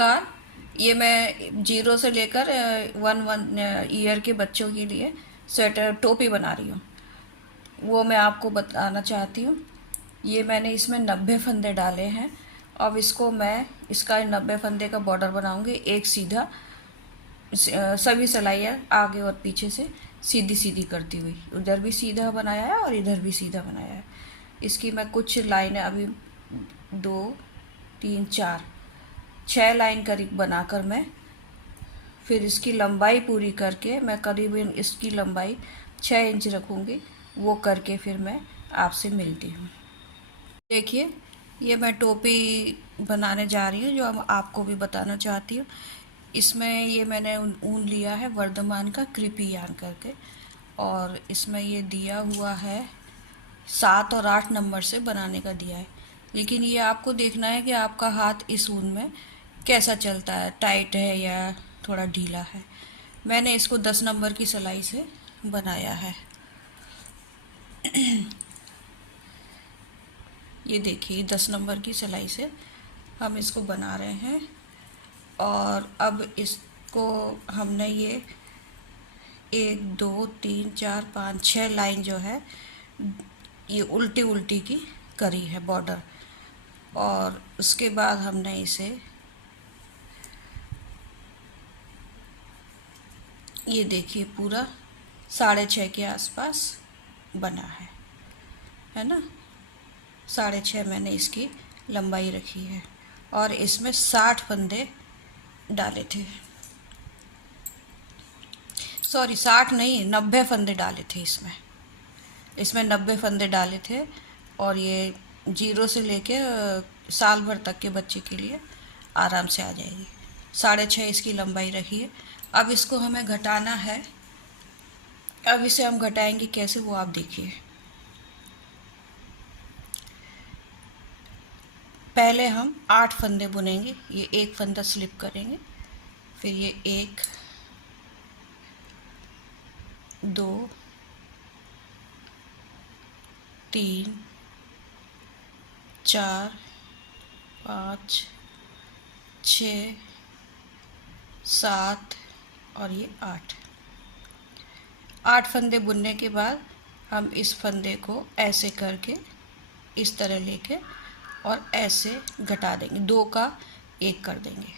नमस्कार। ये मैं 0 से लेकर 1 ईयर के बच्चों के लिए स्वेटर टोपी बना रही हूँ। वो मैं आपको बताना चाहती हूँ। ये मैंने इसमें 90 फंदे डाले हैं। अब इसको मैं इसका 90 फंदे का बॉर्डर बनाऊंगी, एक सीधा, सभी सिलाइयाँ आगे और पीछे से सीधी सीधी करती हुई। उधर भी सीधा बनाया है और इधर भी सीधा बनाया है। इसकी मैं कुछ लाइनें अभी 2 3 4 6 लाइन करीब बनाकर मैं फिर इसकी लंबाई पूरी करके मैं करीबन इसकी लंबाई 6 इंच रखूँगी। वो करके फिर मैं आपसे मिलती हूँ। देखिए, ये मैं टोपी बनाने जा रही हूँ जो हम आपको भी बताना चाहती हूँ। इसमें ये मैंने ऊन लिया है वर्धमान का कृपी यान करके, और इसमें ये दिया हुआ है 7 और 8 नंबर से बनाने का दिया है। लेकिन ये आपको देखना है कि आपका हाथ इस ऊन में कैसा चलता है, टाइट है या थोड़ा ढीला है। मैंने इसको 10 नंबर की सिलाई से बनाया है। ये देखिए 10 नंबर की सिलाई से हम इसको बना रहे हैं। और अब इसको हमने ये 1 2 3 4 5 6 लाइन जो है ये उल्टी उल्टी की करी है बॉर्डर। और उसके बाद हमने इसे ये देखिए पूरा 6.5 के आसपास बना है ना। 6.5 मैंने इसकी लंबाई रखी है और इसमें 60 फंदे डाले थे। सॉरी, 60 नहीं, 90 फंदे डाले थे इसमें 90 फंदे डाले थे। और ये 0 से लेके साल भर तक के बच्चे के लिए आराम से आ जाएगी। 6.5 इसकी लंबाई रखी है। अब इसको हमें घटाना है। अब इसे हम घटाएंगे कैसे, वो आप देखिए। पहले हम 8 फंदे बुनेंगे। ये एक फंदा स्लिप करेंगे, फिर ये 1 2 3 4 5 6 7 और ये 8 फंदे बुनने के बाद हम इस फंदे को ऐसे करके इस तरह लेके और ऐसे घटा देंगे, 2 का 1 कर देंगे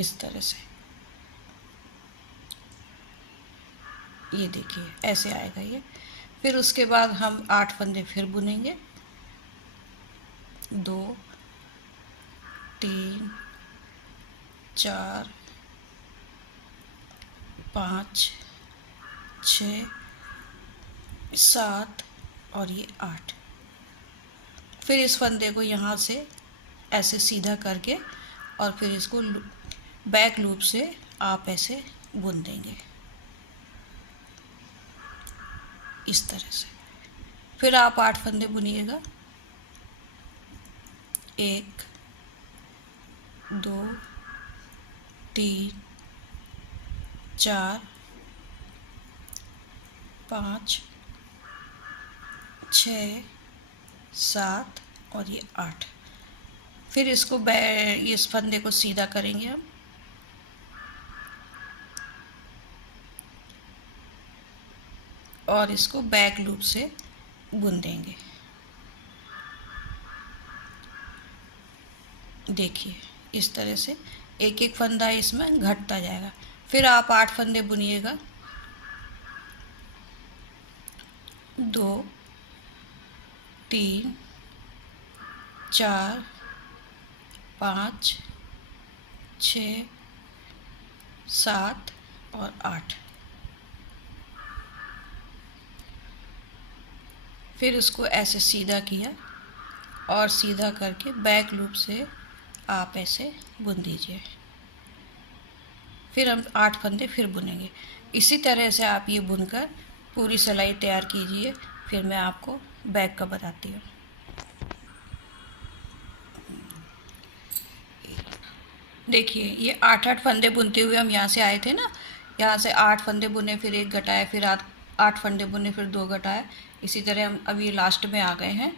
इस तरह से। ये देखिए ऐसे आएगा ये। फिर उसके बाद हम 8 फंदे फिर बुनेंगे, 2 3 4 5 6 7 और ये 8। फिर इस फंदे को यहाँ से ऐसे सीधा करके और फिर इसको बैक लूप से आप ऐसे बुन देंगे इस तरह से। फिर आप 8 फंदे बुनिएगा, 1 2 3 4 5 6 7 और ये 8। फिर इसको इस फंदे को सीधा करेंगे हम और इसको बैक लूप से बुन देंगे। देखिए इस तरह से एक एक फंदा इसमें घटता जाएगा। फिर आप 8 फंदे बुनिएगा, 2 3 4 5 6 7 और 8। फिर उसको ऐसे सीधा किया और सीधा करके बैक लूप से आप ऐसे बुन दीजिए। फिर हम 8 फंदे फिर बुनेंगे। इसी तरह से आप ये बुनकर पूरी सिलाई तैयार कीजिए। फिर मैं आपको बैक का बताती हूँ। देखिए ये 8 फंदे बुनते हुए हम यहाँ से आए थे ना। यहाँ से 8 फंदे बुने, फिर 1 घटाए, फिर 8 फंदे बुने, फिर 2 घटाए। इसी तरह हम अब ये लास्ट में आ गए हैं।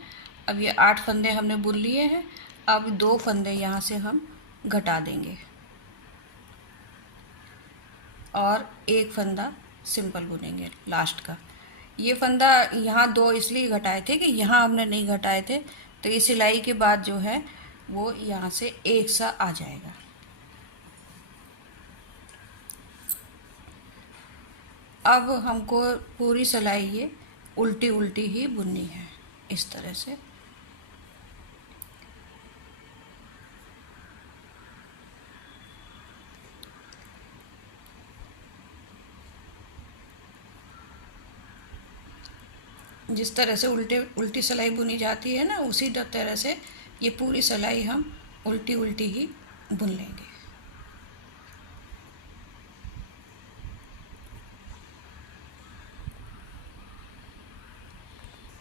अब ये 8 फंदे हमने बुन लिए हैं। अब 2 फंदे यहाँ से हम घटा देंगे और एक फंदा सिंपल बुनेंगे लास्ट का। ये फंदा यहाँ दो इसलिए घटाए थे कि यहाँ हमने नहीं घटाए थे, तो ये सिलाई के बाद जो है वो यहाँ से एक सा आ जाएगा। अब हमको पूरी सिलाई ये उल्टी उल्टी ही बुननी है, इस तरह से। जिस तरह से उल्टी सिलाई बुनी जाती है ना, उसी तरह से ये पूरी सिलाई हम उल्टी उल्टी ही बुन लेंगे।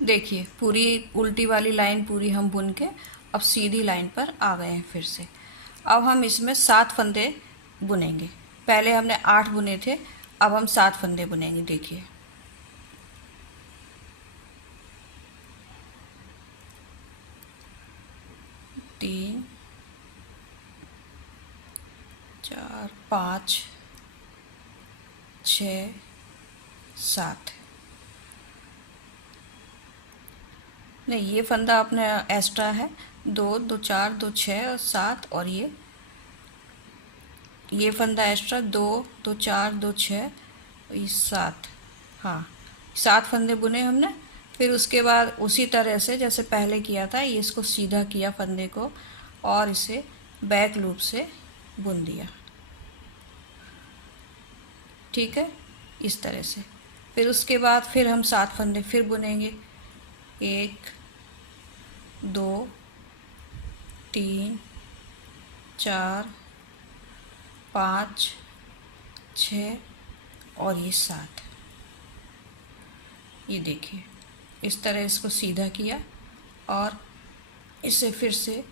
देखिए पूरी उल्टी वाली लाइन पूरी हम बुन के अब सीधी लाइन पर आ गए हैं फिर से। अब हम इसमें 7 फंदे बुनेंगे। पहले हमने 8 बुने थे, अब हम 7 फंदे बुनेंगे। देखिए 3 4 5 6 7। नहीं, ये फंदा अपने एक्स्ट्रा है, 2 2 4 2 6 और 7, और ये फंदा एक्स्ट्रा 2 2 4 2 6 ये 7। हाँ, 7 फंदे बुने हमने। फिर उसके बाद उसी तरह से जैसे पहले किया था, ये इसको सीधा किया फंदे को और इसे बैक लूप से बुन दिया। ठीक है, इस तरह से। फिर उसके बाद फिर हम 7 फंदे फिर बुनेंगे। 1 2 3 4 5 6 और ये 7। ये देखिए इस तरह इसको सीधा किया और इसे फिर से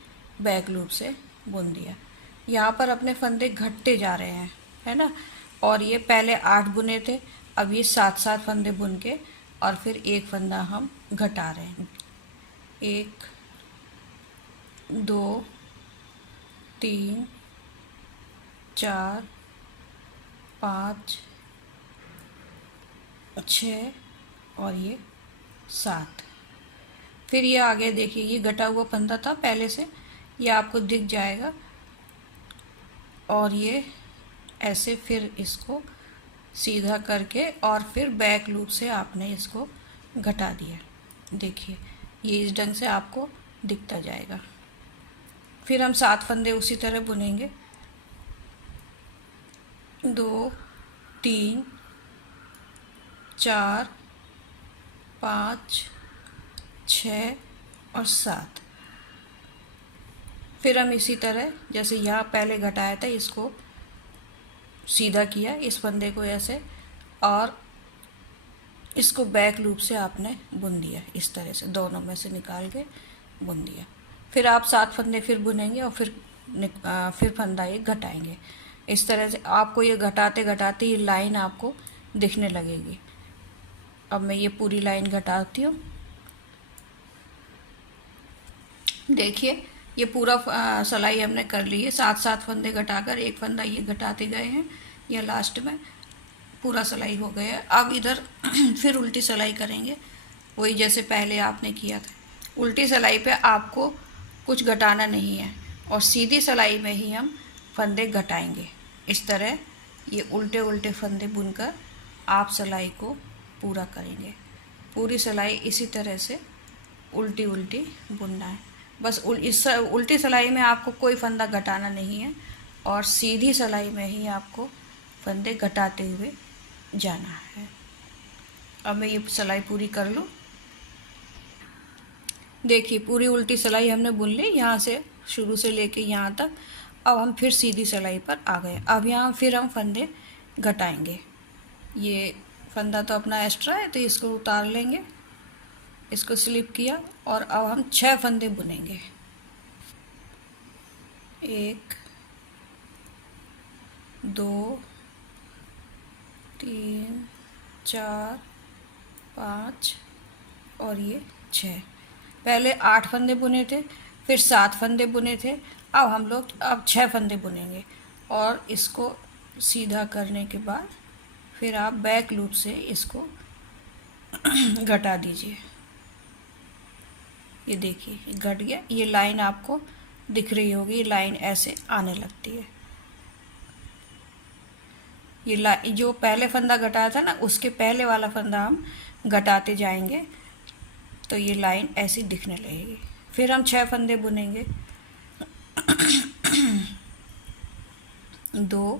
बैक लूप से बुन दिया। यहाँ पर अपने फंदे घटते जा रहे हैं, है ना। और ये पहले 8 बुने थे, अब ये 7 फंदे बुन के और फिर एक फंदा हम घटा रहे हैं। 1 2 3 4 5 6 और ये 7। फिर ये आगे देखिए, ये घटा हुआ फंदा था पहले से, ये आपको दिख जाएगा। और ये ऐसे फिर इसको सीधा करके और फिर बैक लूप से आपने इसको घटा दिया। देखिए ये इस ढंग से आपको दिखता जाएगा। फिर हम 7 फंदे उसी तरह बुनेंगे। 2 3 4 5 6 और 7। फिर हम इसी तरह जैसे यहाँ पहले घटाया था, इसको सीधा किया इस फंदे को ऐसे, और इसको बैक लूप से आपने बुन दिया इस तरह से, दोनों में से निकाल के बुन दिया। फिर आप 7 फंदे फिर बुनेंगे और फिर फंदा ये घटाएंगे। इस तरह से आपको ये घटाते घटाते ये लाइन आपको दिखने लगेगी। अब मैं ये पूरी लाइन घटाती हूँ। देखिए ये पूरा सिलाई हमने कर ली है। 7 फंदे घटाकर एक फंदा ये घटाते गए हैं, या लास्ट में पूरा सिलाई हो गया। अब इधर फिर उल्टी सिलाई करेंगे, वही जैसे पहले आपने किया था। उल्टी सिलाई पे आपको कुछ घटाना नहीं है और सीधी सिलाई में ही हम फंदे घटाएंगे। इस तरह ये उल्टे उल्टे फंदे बुनकर आप सिलाई को पूरा करेंगे। पूरी सिलाई इसी तरह से उल्टी उल्टी बुनना है। बस इस उल्टी सिलाई में आपको कोई फंदा घटाना नहीं है और सीधी सिलाई में ही आपको फंदे घटाते हुए जाना है। अब मैं ये सिलाई पूरी कर लूँ। देखिए पूरी उल्टी सिलाई हमने बुन ली, यहाँ से शुरू से लेके यहाँ तक। अब हम फिर सीधी सिलाई पर आ गए। अब यहाँ फिर हम फंदे घटाएंगे। ये फंदा तो अपना एक्स्ट्रा है तो इसको उतार लेंगे, इसको स्लिप किया और अब हम 6 फंदे बुनेंगे। 1 2 3 4 5 और ये 6। पहले 8 फंदे बुने थे, फिर 7 फंदे बुने थे, अब हम लोग अब 6 फंदे बुनेंगे और इसको सीधा करने के बाद फिर आप बैक लूप से इसको घटा दीजिए। ये देखिए ये घट गया। ये लाइन आपको दिख रही होगी, ये लाइन ऐसे आने लगती है। ये जो पहले फंदा घटाया था ना, उसके पहले वाला फंदा हम घटाते जाएंगे तो ये लाइन ऐसी दिखने लगेगी। फिर हम 6 फंदे बुनेंगे। 2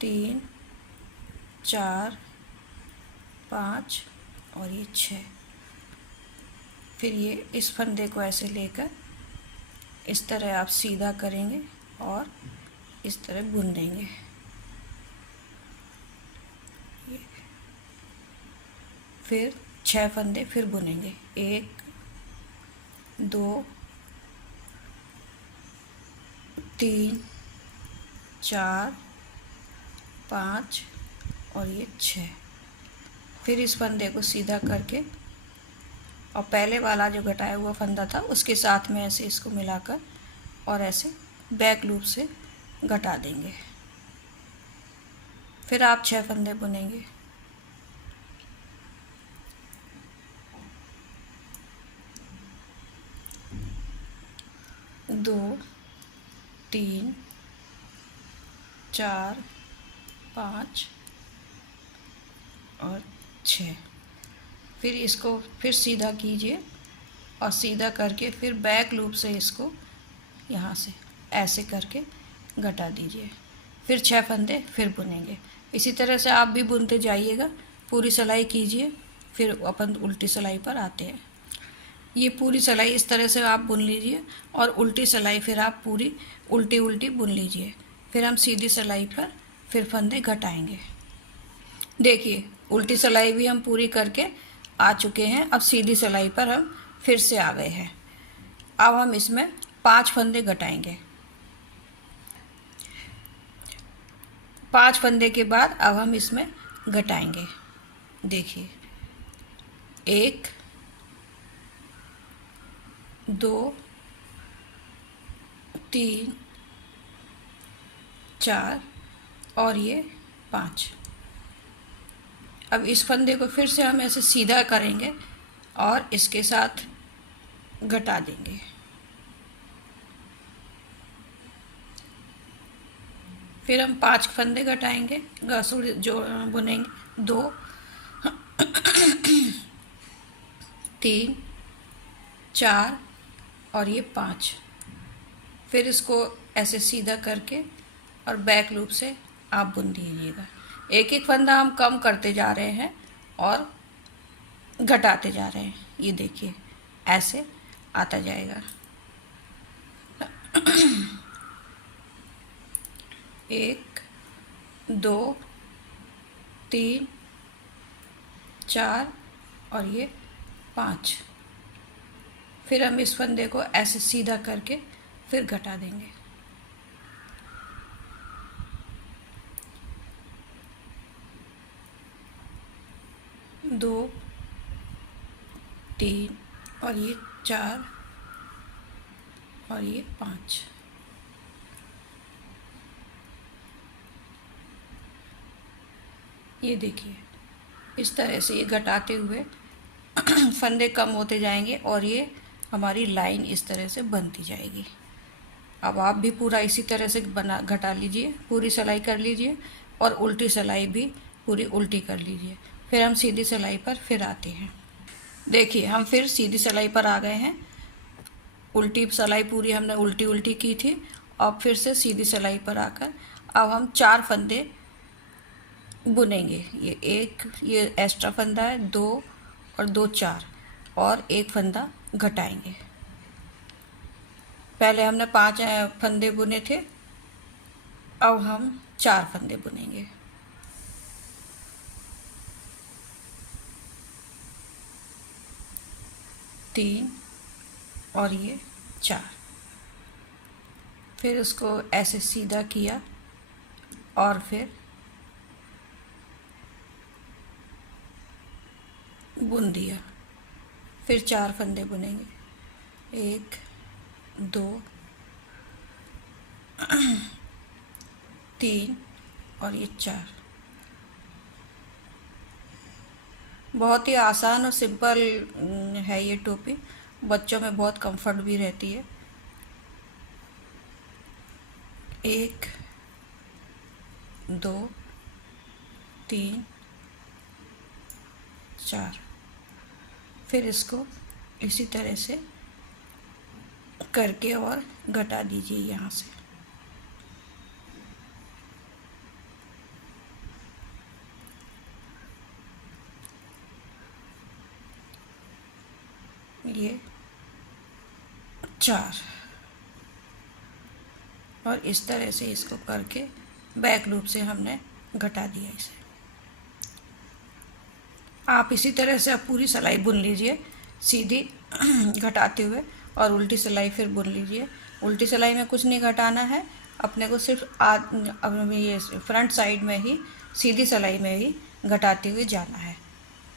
3 4 5 और ये 6। फिर ये इस फंदे को ऐसे लेकर इस तरह आप सीधा करेंगे और इस तरह बुन देंगे। फिर 6 फंदे फिर बुनेंगे। 1 2 3 4 5 और ये 6। फिर इस फंदे को सीधा करके और पहले वाला जो घटाया हुआ फंदा था उसके साथ में ऐसे इसको मिलाकर और ऐसे बैक लूप से घटा देंगे। फिर आप 6 फंदे बुनेंगे। 2 3 4 5 और 6। फिर इसको फिर सीधा कीजिए और सीधा करके फिर बैक लूप से इसको यहाँ से ऐसे करके घटा दीजिए। फिर 6 फंदे फिर बुनेंगे। इसी तरह से आप भी बुनते जाइएगा, पूरी सिलाई कीजिए। फिर अपन उल्टी सिलाई पर आते हैं। ये पूरी सिलाई इस तरह से आप बुन लीजिए और उल्टी सिलाई फिर आप पूरी उल्टी उल्टी बुन लीजिए। फिर हम सीधी सिलाई पर फिर फंदे घटाएंगे। देखिए उल्टी सिलाई भी हम पूरी करके आ चुके हैं। अब सीधी सिलाई पर हम फिर से आ गए हैं। अब हम इसमें 5 फंदे घटाएंगे। 5 फंदे के बाद अब हम इसमें घटाएंगे। देखिए 1 2 3 4 और ये 5। अब इस फंदे को फिर से हम ऐसे सीधा करेंगे और इसके साथ घटा देंगे। फिर हम 5 फंदे घटाएंगे, जो बुनेंगे। 2 3 4 और ये 5। फिर इसको ऐसे सीधा करके और बैक लूप से आप बुन दीजिएगा। एक एक फंदा हम कम करते जा रहे हैं और घटाते जा रहे हैं। ये देखिए ऐसे आता जाएगा। 1 2 3 4 और ये 5। फिर हम इस फंदे को ऐसे सीधा करके फिर घटा देंगे। 2 3 और ये 4 और ये 5। ये देखिए इस तरह से ये घटाते हुए फंदे कम होते जाएंगे और ये हमारी लाइन इस तरह से बनती जाएगी। अब आप भी पूरा इसी तरह से घटा लीजिए, पूरी सिलाई कर लीजिए और उल्टी सिलाई भी पूरी उल्टी कर लीजिए। फिर हम सीधी सिलाई पर फिर आते हैं। देखिए हम फिर सीधी सिलाई पर आ गए हैं। उल्टी सिलाई पूरी हमने उल्टी उल्टी की थी। अब फिर से सीधी सिलाई पर आकर अब हम 4 फंदे बुनेंगे। ये एक्स्ट्रा फंदा है, 2 और 2 4 और एक फंदा घटाएंगे। पहले हमने 5 फंदे बुने थे, अब हम 4 फंदे बुनेंगे। तीन और ये 4। फिर उसको ऐसे सीधा किया और फिर बुन दिया। फिर 4 फंदे बुनेंगे। 1 2 तीन और ये चार। बहुत ही आसान और सिंपल है ये टोपी। बच्चों में बहुत कंफर्ट भी रहती है। एक, दो, तीन, चार। फिर इसको इसी तरह से करके और घटा दीजिए यहाँ से। ये चार। और इस तरह से इसको करके बैक लूप से हमने घटा दिया इसे। आप इसी तरह से आप पूरी सिलाई बुन लीजिए सीधी घटाते हुए, और उल्टी सिलाई फिर बुन लीजिए। उल्टी सिलाई में कुछ नहीं घटाना है, अपने को सिर्फ ये फ्रंट साइड में ही सीधी सिलाई में ही घटाते हुए जाना है।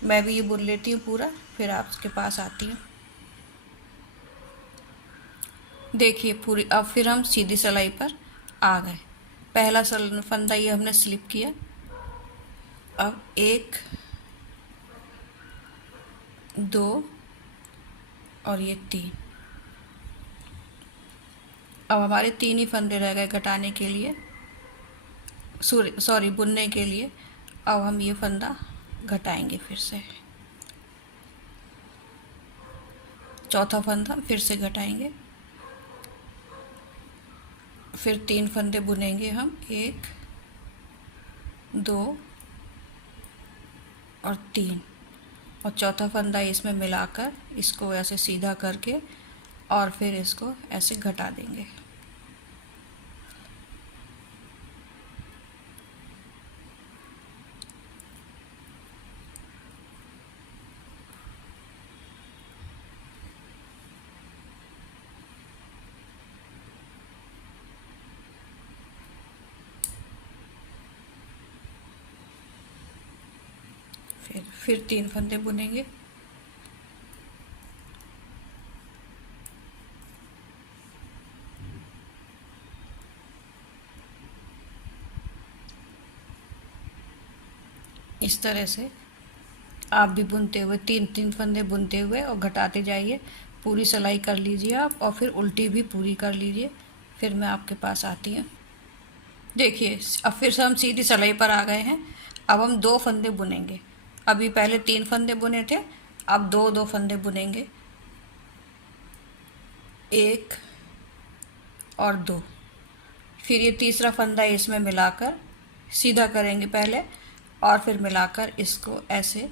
मैं भी ये बुन लेती हूँ पूरा, फिर आपके पास आती हूँ। देखिए पूरी, अब फिर हम सीधी सिलाई पर आ गए। पहला फंदा ये हमने स्लिप किया। अब एक, दो और ये तीन। अब हमारे तीन ही फंदे रह गए घटाने के लिए, सॉरी बुनने के लिए। अब हम ये फंदा घटाएंगे फिर से। चौथा फंदा फिर से घटाएंगे, फिर तीन फंदे बुनेंगे हम, एक, दो और तीन। और चौथा फंदा इसमें मिलाकर इसको ऐसे सीधा करके और फिर इसको ऐसे घटा देंगे। फिर तीन फंदे बुनेंगे। इस तरह से आप भी बुनते हुए तीन तीन फंदे बुनते हुए और घटाते जाइए। पूरी सिलाई कर लीजिए आप, और फिर उल्टी भी पूरी कर लीजिए। फिर मैं आपके पास आती हूँ। देखिए अब फिर से हम सीधी सिलाई पर आ गए हैं। अब हम दो फंदे बुनेंगे। अभी पहले तीन फंदे बुने थे, अब दो दो फंदे बुनेंगे, एक और दो। फिर ये तीसरा फंदा इसमें मिलाकर सीधा करेंगे पहले, और फिर मिलाकर इसको ऐसे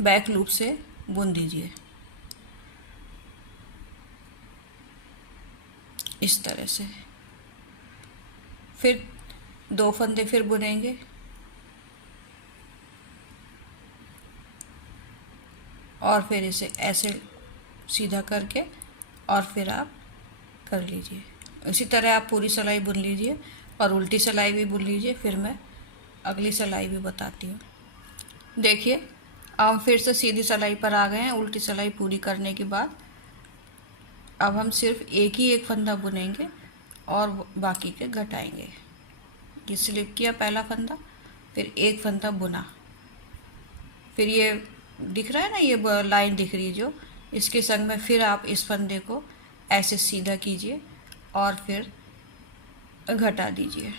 बैक लूप से बुन दीजिए इस तरह से। फिर दो फंदे फिर बुनेंगे, और फिर इसे ऐसे सीधा करके और फिर आप कर लीजिए। इसी तरह आप पूरी सिलाई बुन लीजिए और उल्टी सिलाई भी बुन लीजिए। फिर मैं अगली सिलाई भी बताती हूँ। देखिए अब हम फिर से सीधी सिलाई पर आ गए हैं उल्टी सिलाई पूरी करने के बाद। अब हम सिर्फ एक ही एक फंदा बुनेंगे और बाकी के घटाएंगे। ये स्लिप किया पहला फंदा, फिर एक फंदा बुना, फिर ये दिख रहा है ना, ये लाइन दिख रही है जो, इसके संग में फिर आप इस फंदे को ऐसे सीधा कीजिए और फिर घटा दीजिए।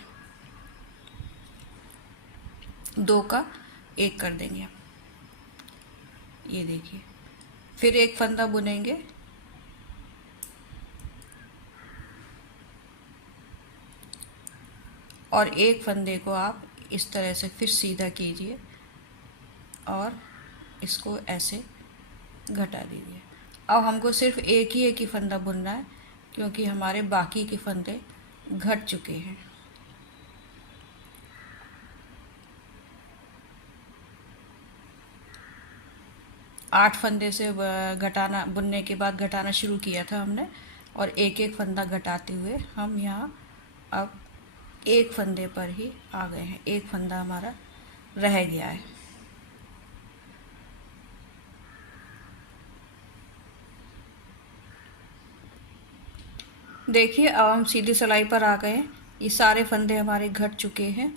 दो का एक कर देंगे आप। ये देखिए फिर एक फंदा बुनेंगे, और एक फंदे को आप इस तरह से फिर सीधा कीजिए और इसको ऐसे घटा दीजिए। अब हमको सिर्फ एक ही फंदा बुनना है, क्योंकि हमारे बाकी के फंदे घट चुके हैं। आठ फंदे से घटाना, बुनने के बाद घटाना शुरू किया था हमने, और एक एक फंदा घटाते हुए हम यहाँ अब एक फंदे पर ही आ गए हैं। एक फंदा हमारा रह गया है। देखिए अब हम सीधी सिलाई पर आ गए हैं। ये सारे फंदे हमारे घट चुके हैं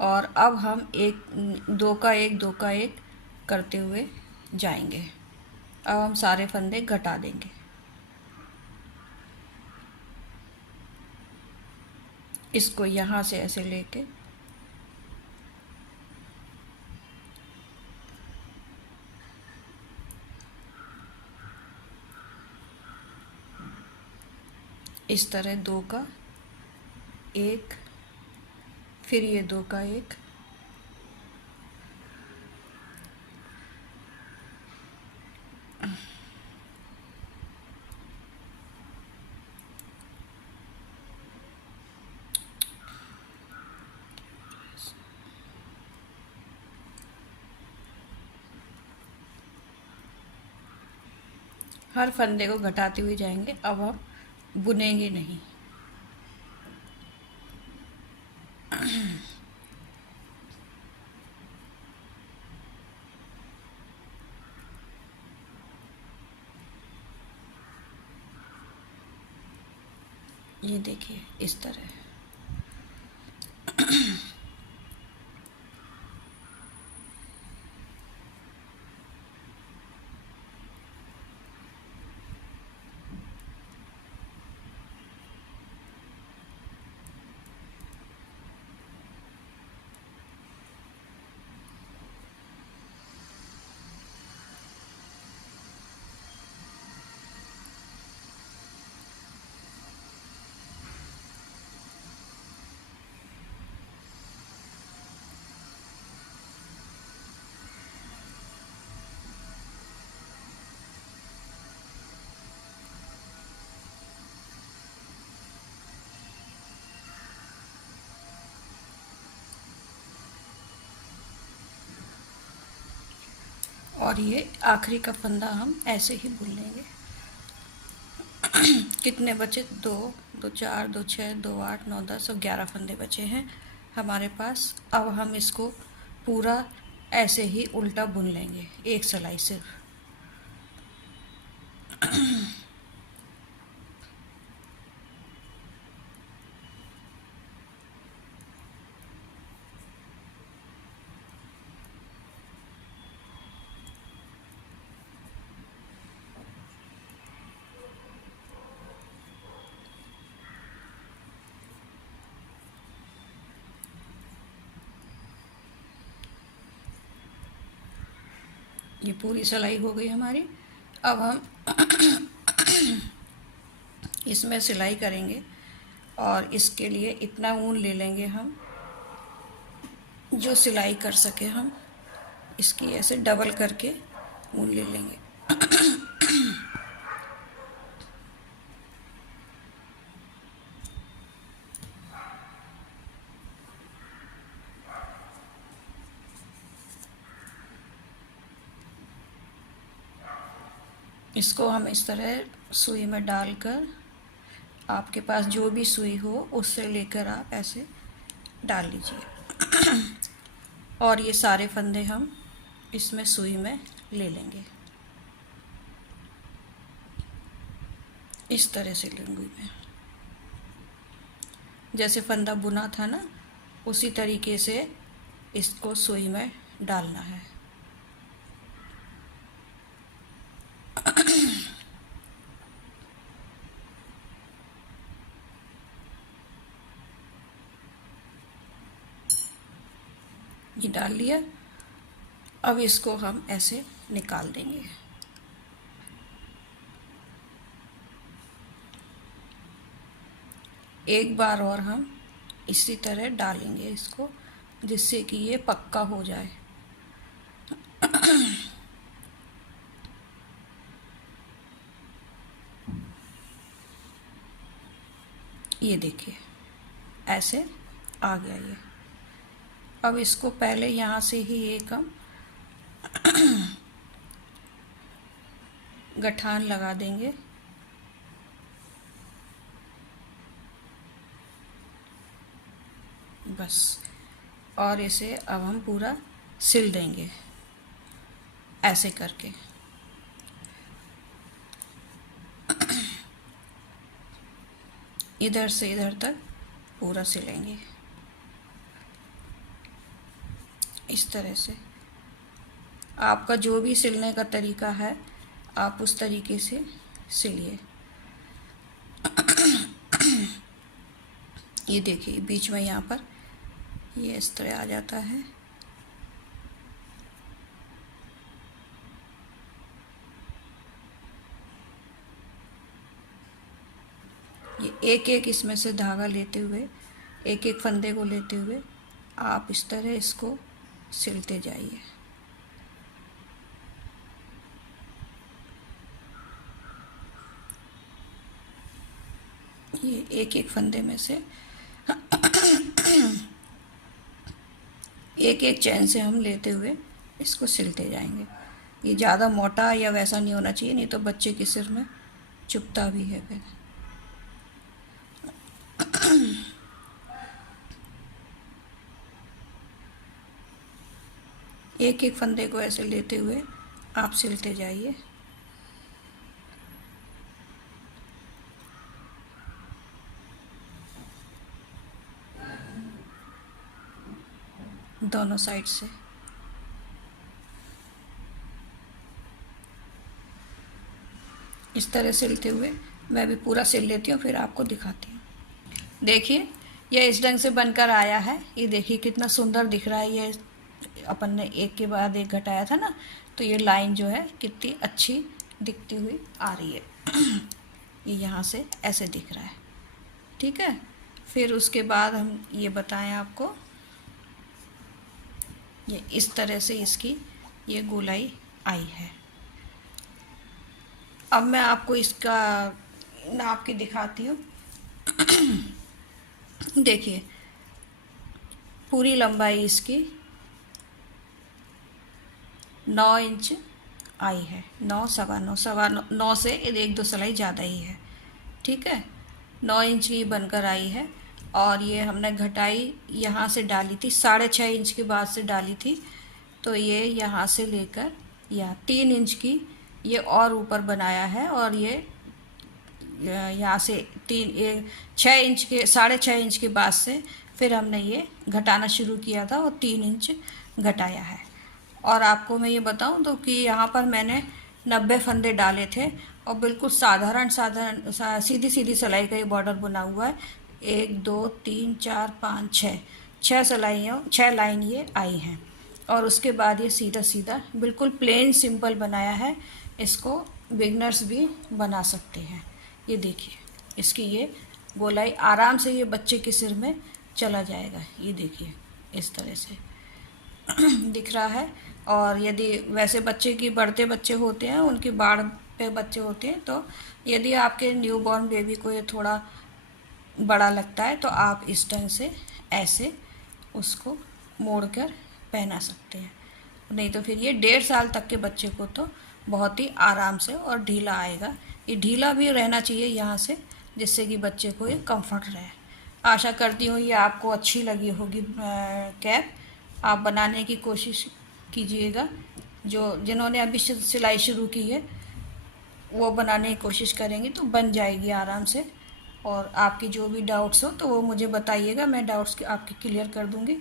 और अब हम एक दो का एक दो का एक करते हुए जाएंगे। अब हम सारे फंदे घटा देंगे। इसको यहाँ से ऐसे लेके इस तरह दो का एक, फिर ये दो का एक, हर फंदे को घटाते हुए जाएंगे। अब हम बुनेंगे नहीं। ये देखिए इस तरह। और ये आखिरी का फंदा हम ऐसे ही बुन लेंगे। कितने बचे? दो, दो चार, दो छः, दो आठ, नौ, 10 और 11 फंदे बचे हैं हमारे पास। अब हम इसको पूरा ऐसे ही उल्टा बुन लेंगे, एक सिलाई सिर्फ। ये पूरी सिलाई हो गई हमारी। अब हम इसमें सिलाई करेंगे और इसके लिए इतना ऊन ले लेंगे हम जो सिलाई कर सके। हम इसकी ऐसे डबल करके ऊन ले लेंगे। इसको हम इस तरह सुई में डालकर, आपके पास जो भी सुई हो उससे लेकर आप ऐसे डाल लीजिए। और ये सारे फंदे हम इसमें सुई में ले लेंगे, इस तरह से लूँगी मैं। जैसे फंदा बुना था ना, उसी तरीके से इसको सुई में डालना है। ये डाल लिया। अब इसको हम ऐसे निकाल देंगे। एक बार और हम इसी तरह डालेंगे इसको, जिससे कि ये पक्का हो जाए। ये देखिए ऐसे आ गया ये। अब इसको पहले यहाँ से ही एक हम गठान लगा देंगे। बस, और इसे अब हम पूरा सिल देंगे ऐसे करके। इधर से इधर तक पूरा सिलेंगे इस तरह से। आपका जो भी सिलने का तरीका है आप उस तरीके से सिलिए। ये देखिए बीच में यहाँ पर ये इस तरह आ जाता है। ये एक एक इसमें से धागा लेते हुए, एक एक फंदे को लेते हुए आप इस तरह इसको सिलते जाइए। ये एक एक फंदे में से एक एक चैन से हम लेते हुए इसको सिलते जाएंगे। ये ज़्यादा मोटा या वैसा नहीं होना चाहिए, नहीं तो बच्चे के सिर में चुभता भी है फिर। एक एक फंदे को ऐसे लेते हुए आप सिलते जाइए। दोनों साइड से इस तरह सिलते हुए मैं भी पूरा सिल लेती हूँ, फिर आपको दिखाती हूँ। देखिए ये इस ढंग से बनकर आया है। ये देखिए कितना सुंदर दिख रहा है। ये अपन ने एक के बाद एक घटाया था ना, तो ये लाइन जो है कितनी अच्छी दिखती हुई आ रही है। ये यहाँ से ऐसे दिख रहा है, ठीक है। फिर उसके बाद हम ये बताएं आपको, ये इस तरह से इसकी ये गोलाई आई है। अब मैं आपको इसका नाप के दिखाती हूँ। देखिए पूरी लंबाई इसकी 9 इंच आई है। 9 सवा 9 से 1-2 सिलाई ज़्यादा ही है, ठीक है। 9 इंच की बनकर आई है। और ये हमने घटाई यहाँ से डाली थी, 6.5 इंच के बाद से डाली थी, तो ये यहाँ से लेकर यहाँ 3 इंच की ये और ऊपर बनाया है। और ये यहाँ से 6 इंच के 6.5 इंच के बाद से फिर हमने ये घटाना शुरू किया था और 3 इंच घटाया है। और आपको मैं ये बताऊं तो कि यहाँ पर मैंने 90 फंदे डाले थे और बिल्कुल साधारण सीधी सीधी सिलाई का ये बॉर्डर बना हुआ है। 1 2 3 4 5 6 सिलाइयाँ 6 लाइन ये आई हैं। और उसके बाद ये सीधा सीधा बिल्कुल प्लेन सिंपल बनाया है। इसको बिगनर्स भी बना सकते हैं। ये देखिए इसकी ये गोलाई आराम से ये बच्चे के सिर में चला जाएगा। ये देखिए इस तरह से दिख रहा है। और यदि वैसे बच्चे की बढ़ते बच्चे होते हैं, उनकी बाढ़ पे बच्चे होते हैं, तो यदि आपके न्यूबॉर्न बेबी को ये थोड़ा बड़ा लगता है तो आप इस ढंग से ऐसे उसको मोड़कर पहना सकते हैं। नहीं तो फिर ये 1.5 साल तक के बच्चे को तो बहुत ही आराम से और ढीला आएगा। ये ढीला भी रहना चाहिए यहाँ से, जिससे कि बच्चे को ये कंफर्ट रहे। आशा करती हूँ ये आपको अच्छी लगी होगी कैप। आप बनाने की कोशिश कीजिएगा। जिन्होंने अभी सिलाई शुरू की है वो बनाने की कोशिश करेंगे तो बन जाएगी आराम से। और आपकी जो भी डाउट्स हो तो वो मुझे बताइएगा, मैं डाउट्स आपके क्लियर कर दूँगी।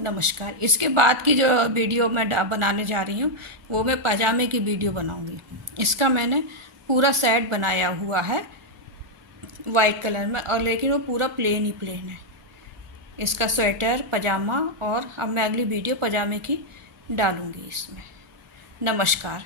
नमस्कार। इसके बाद की जो वीडियो मैं बनाने जा रही हूँ वो मैं पजामे की वीडियो बनाऊँगी। इसका मैंने पूरा सेट बनाया हुआ है वाइट कलर में, और लेकिन वो पूरा प्लेन ही प्लेन है। इसका स्वेटर पजामा, और अब मैं अगली वीडियो पजामे की डालूँगी इसमें। नमस्कार।